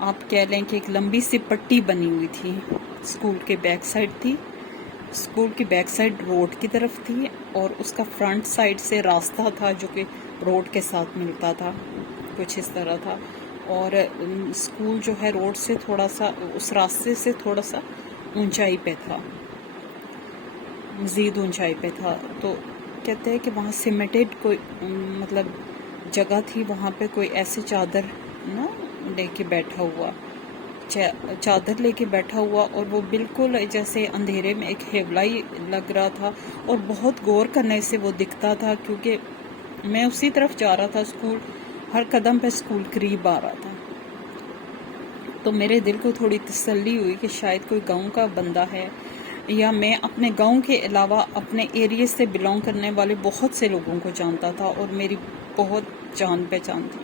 آپ کہہ لیں کہ ایک لمبی سی پٹی بنی ہوئی تھی، اسکول کے بیک سائڈ تھی، اسکول کی بیک سائڈ روڈ کی طرف تھی، اور اس کا فرنٹ سائڈ سے راستہ تھا جو کہ روڈ کے ساتھ ملتا تھا، کچھ اس طرح تھا. اور اسکول جو ہے روڈ سے تھوڑا سا، اس راستے سے تھوڑا سا اونچائی پہ تھا، مزید اونچائی پہ تھا. تو کہتے ہیں کہ وہاں سیمیٹڈ کوئی مطلب جگہ تھی، وہاں پہ کوئی ایسے چادر نا لے کے بیٹھا ہوا، چادر لے کے بیٹھا ہوا، اور وہ بالکل جیسے اندھیرے میں ایک ہیولائی لگ رہا تھا، اور بہت غور کرنے سے وہ دکھتا تھا، کیونکہ میں اسی طرف جا رہا تھا اسکول، ہر قدم پہ اسکول قریب آ رہا تھا. تو میرے دل کو تھوڑی تسلی ہوئی کہ شاید کوئی گاؤں کا بندہ ہے، یا میں اپنے گاؤں کے علاوہ اپنے ایریے سے بلانگ کرنے والے بہت سے لوگوں کو جانتا تھا، اور میری بہت جان پہچان تھی.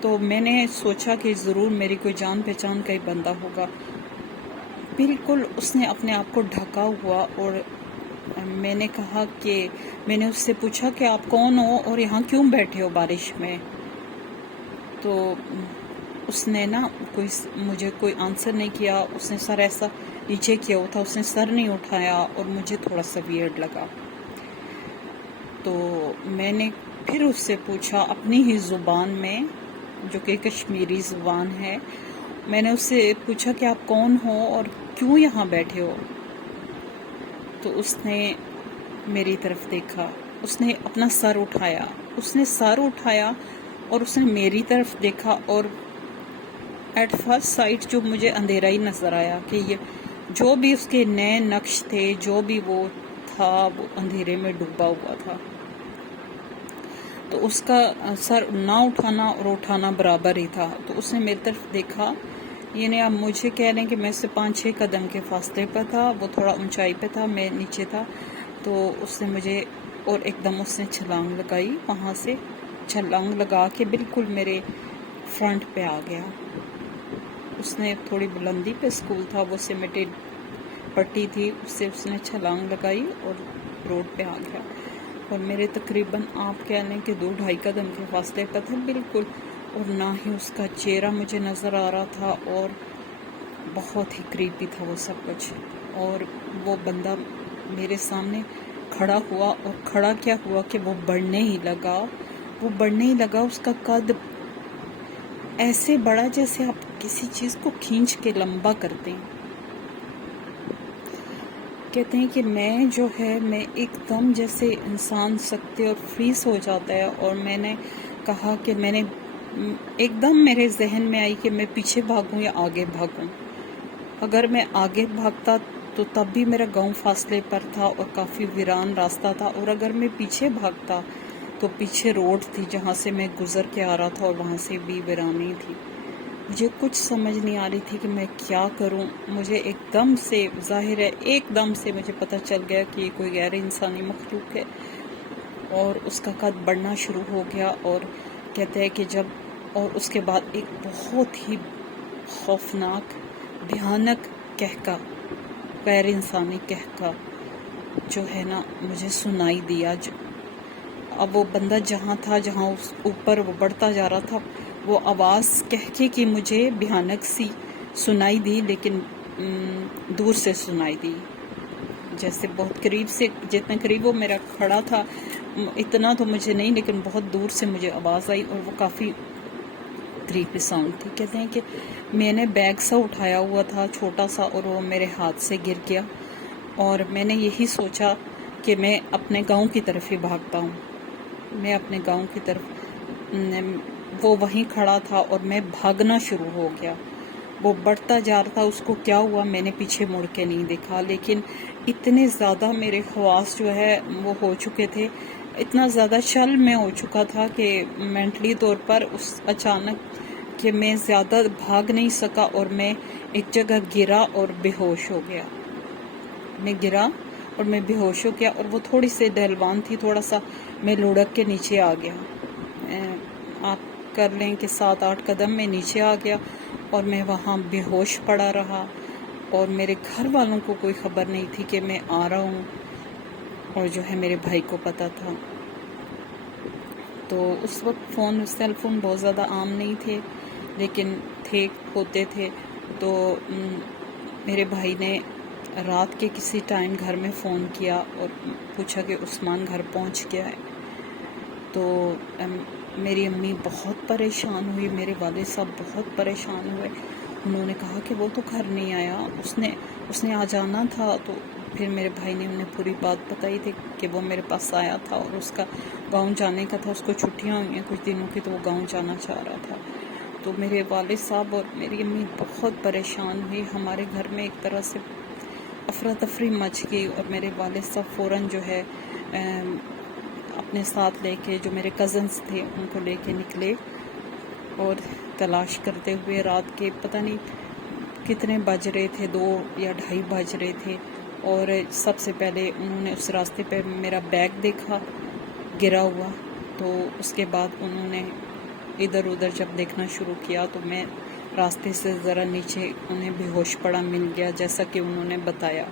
تو میں نے سوچا کہ ضرور میری کوئی جان پہچان کا ہی بندہ ہوگا. بالکل اس نے اپنے آپ کو ڈھکا ہوا، اور میں نے کہا کہ میں نے اس سے پوچھا کہ آپ کون ہو اور یہاں کیوں بیٹھے ہو بارش میں. تو اس نے نا مجھے کوئی آنسر نہیں کیا، اس نے سر ایسا نیچے کیا ہوا تھا، اس نے سر نہیں اٹھایا، اور مجھے تھوڑا سا ویئرڈ لگا. تو میں نے پھر اس سے پوچھا اپنی ہی زبان میں، جو کہ کشمیری زبان ہے، میں نے اس سے پوچھا کہ آپ کون ہو اور کیوں یہاں بیٹھے ہو. تو اس نے میری طرف دیکھا، اس نے اپنا سر اٹھایا، اور اس نے میری طرف دیکھا، اور ایٹ فرسٹ سائٹ جو مجھے اندھیرا ہی نظر آیا کہ یہ جو بھی اس کے نئے نقش تھے، جو بھی وہ تھا، وہ اندھیرے میں ڈوبا ہوا تھا. تو اس کا سر نہ اٹھانا اور اٹھانا برابر ہی تھا. تو اس نے میری طرف دیکھا، یعنی آپ مجھے کہہ لیں کہ میں اس سے 5-6 قدم کے فاصلے پر تھا، وہ تھوڑا اونچائی پہ تھا، میں نیچے تھا. تو اس نے مجھے، اور ایک دم اس نے چھلانگ لگائی، وہاں سے چھلانگ لگا کے بالکل میرے فرنٹ پہ آ گیا. اس نے تھوڑی بلندی پہ اسکول تھا، وہ سیمیٹڈ پٹی تھی، اس نے چھلانگ لگائی اور روڈ پہ آ گیا. اور میرے تقریباً آپ کہہ لیں کہ 2-2.5 قدم کے فاصلے پر تھا بالکل، اور نہ ہی اس کا چہرہ مجھے نظر آ رہا تھا، اور بہت ہی قریبی تھا وہ سب کچھ. اور وہ بندہ میرے سامنے کھڑا ہوا، اور کھڑا کیا ہوا کہ وہ بڑھنے ہی لگا. اس کا قد ایسے بڑا جیسے آپ کسی چیز کو کھینچ کے لمبا کرتے ہیں. کہتے ہیں کہ میں ایک دم جیسے انسان سکتے اور فریز ہو جاتا ہے، اور میں نے کہا کہ میں نے ایک دم میرے ذہن میں آئی کہ میں پیچھے بھاگوں یا آگے بھاگوں. اگر میں آگے بھاگتا تو تب بھی میرا گاؤں فاصلے پر تھا اور کافی ویران راستہ تھا، اور اگر میں پیچھے بھاگتا تو پیچھے روڈ تھی جہاں سے میں گزر کے آ رہا تھا، اور وہاں سے بھی ویرانی تھی. مجھے کچھ سمجھ نہیں آ رہی تھی کہ میں کیا کروں. مجھے ایک دم سے ظاہر ہے، ایک دم سے مجھے پتہ چل گیا کہ یہ کوئی غیر انسانی مخلوق ہے، اور اس کا قد بڑھنا شروع ہو گیا. اور کہتے ہیں کہ اور اس کے بعد ایک بہت ہی خوفناک، بھیانک کہکا، غیر انسانی کہکا جو ہے نا مجھے سنائی دیا. اب وہ بندہ جہاں تھا، جہاں اس اوپر وہ بڑھتا جا رہا تھا، وہ آواز کہکے کی مجھے بھیانک سی سنائی دی، لیکن دور سے سنائی دی. جیسے بہت قریب سے، جتنے قریب وہ میرا کھڑا تھا اتنا تو مجھے نہیں، لیکن بہت دور سے مجھے آواز آئی، اور وہ کافی قریبی ساؤنڈ تھی. کہتے ہیں کہ میں نے بیگ سا اٹھایا ہوا تھا چھوٹا سا، اور وہ میرے ہاتھ سے گر گیا، اور میں نے یہی سوچا کہ میں اپنے گاؤں کی طرف ہی بھاگتا ہوں. میں اپنے گاؤں کی طرف، وہ وہیں کھڑا تھا اور میں بھاگنا شروع ہو گیا. وہ بڑھتا جا رہا تھا، اس کو کیا ہوا میں نے پیچھے مڑ کے نہیں دیکھا، لیکن اتنے زیادہ میرے حواس جو ہے وہ ہو چکے تھے، اتنا زیادہ شل میں ہو چکا تھا کہ مینٹلی طور پر اس اچانک کہ میں زیادہ بھاگ نہیں سکا، اور میں ایک جگہ گرا اور بے ہوش ہو گیا. میں گرا اور میں بے ہوش ہو گیا، اور وہ تھوڑی سی ڈھلوان تھی، تھوڑا سا میں لڑک کے نیچے آ گیا. آپ کر لیں کہ 7-8 قدم میں نیچے آ گیا، اور میں وہاں بے ہوش پڑا رہا، اور میرے گھر والوں کو کوئی خبر نہیں تھی کہ میں آ رہا ہوں، اور جو ہے میرے بھائی کو پتہ تھا. تو اس وقت سیل فون بہت زیادہ عام نہیں تھے، لیکن ہوتے تھے تو میرے بھائی نے رات کے کسی ٹائم گھر میں فون کیا اور پوچھا کہ عثمان گھر پہنچ گیا ہے. تو میری امی بہت پریشان ہوئی، میرے والد صاحب بہت پریشان ہوئے. انہوں نے کہا کہ وہ تو گھر نہیں آیا، اس نے آ جانا تھا. تو پھر میرے بھائی نے انہیں پوری بات بتائی تھی کہ وہ میرے پاس آیا تھا اور اس کا گاؤں جانے کا تھا، اس کو چھٹیاں ہوئی ہیں کچھ دنوں کی تو وہ گاؤں جانا چاہ رہا تھا. تو میرے والد صاحب اور میری امی بہت پریشان ہوئی. ہمارے گھر میں ایک طرح سے افراتفری مچ گئی اور میرے والد صاحب فوراً جو ہے اپنے ساتھ لے کے، جو میرے کزنس تھے ان کو لے کے نکلے اور تلاش کرتے ہوئے رات کے پتہ نہیں کتنے بج رہے تھے، 2 یا 2:30 بج رہے تھے. اور سب سے پہلے انہوں نے اس راستے پہ میرا بیگ دیکھا گرا ہوا. تو اس کے بعد انہوں نے ادھر ادھر جب دیکھنا شروع کیا تو میں راستے سے ذرا نیچے انہیں بے ہوش پڑا مل گیا جیسا کہ انہوں نے بتایا.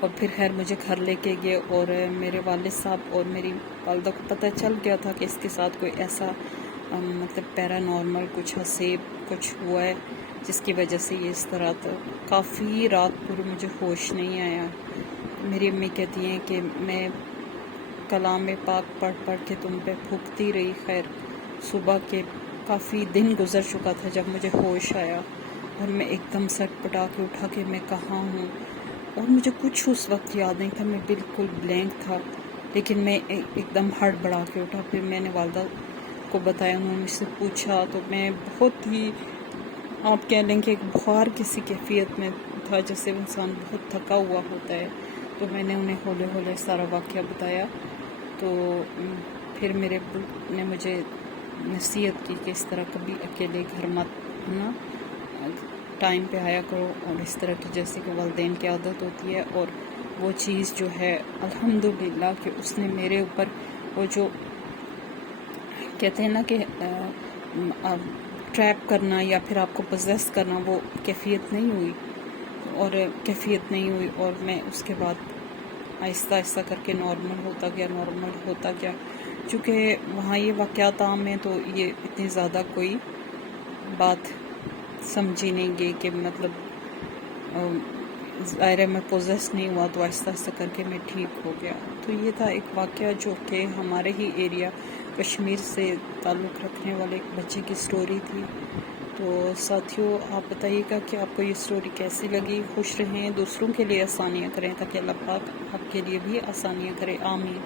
اور پھر خیر مجھے گھر لے کے گئے اور میرے والد صاحب اور میری والدہ کو پتہ چل گیا تھا کہ اس کے ساتھ کوئی ایسا مطلب پیرا نارمل کچھ حسیب کچھ ہوا ہے جس کی وجہ سے یہ اس طرح. تو کافی رات پورے مجھے ہوش نہیں آیا. میری امی کہتی ہیں کہ میں کلام پاک پڑھ کے تم پہ پھونکتی رہی. خیر صبح کے کافی دن گزر چکا تھا جب مجھے ہوش آیا اور میں ایک دم سٹ پٹا کے اٹھا کہ میں کہاں ہوں، اور مجھے کچھ اس وقت یاد نہیں تھا، میں بالکل بلینک تھا. لیکن میں ایک دم ہڑبڑا کے اٹھا. پھر میں نے والدہ کو بتایا، انہوں نے مجھ سے پوچھا تو میں بہت ہی آپ کہہ لیں کہ ایک بخار کسی کیفیت میں تھا، جیسے انسان بہت تھکا ہوا ہوتا ہے. تو میں نے انہیں ہولے ہولے سارا واقعہ بتایا. تو پھر میرے ابو نے مجھے نصیحت کی کہ اس طرح کبھی اکیلے گھر مت آنا، ٹائم پہ آیا کرو، اور اس طرح کی جیسے کہ والدین کی عادت ہوتی ہے. اور وہ چیز جو ہے الحمدللہ کہ اس نے میرے اوپر وہ جو کہتے ہیں نا کہ ٹریپ کرنا یا پھر آپ کو پوزیس کرنا، وہ کیفیت نہیں ہوئی. اور میں اس کے بعد آہستہ آہستہ کر کے نارمل ہوتا گیا. چونکہ وہاں یہ واقعات عام ہیں تو یہ اتنی زیادہ کوئی بات سمجھی نہیں گئی کہ مطلب ظاہر میں پوزیس نہیں ہوا، تو آہستہ آہستہ کر کے میں ٹھیک ہو گیا. تو یہ تھا ایک واقعہ جو کہ ہمارے ہی ایریا کشمیر سے تعلق رکھنے والے ایک بچے کی سٹوری تھی. تو ساتھیوں آپ بتائیے گا کہ آپ کو یہ سٹوری کیسی لگی. خوش رہیں، دوسروں کے لیے آسانیاں کریں تاکہ اللہ پاک آپ کے لیے بھی آسانیاں کرے. آمین.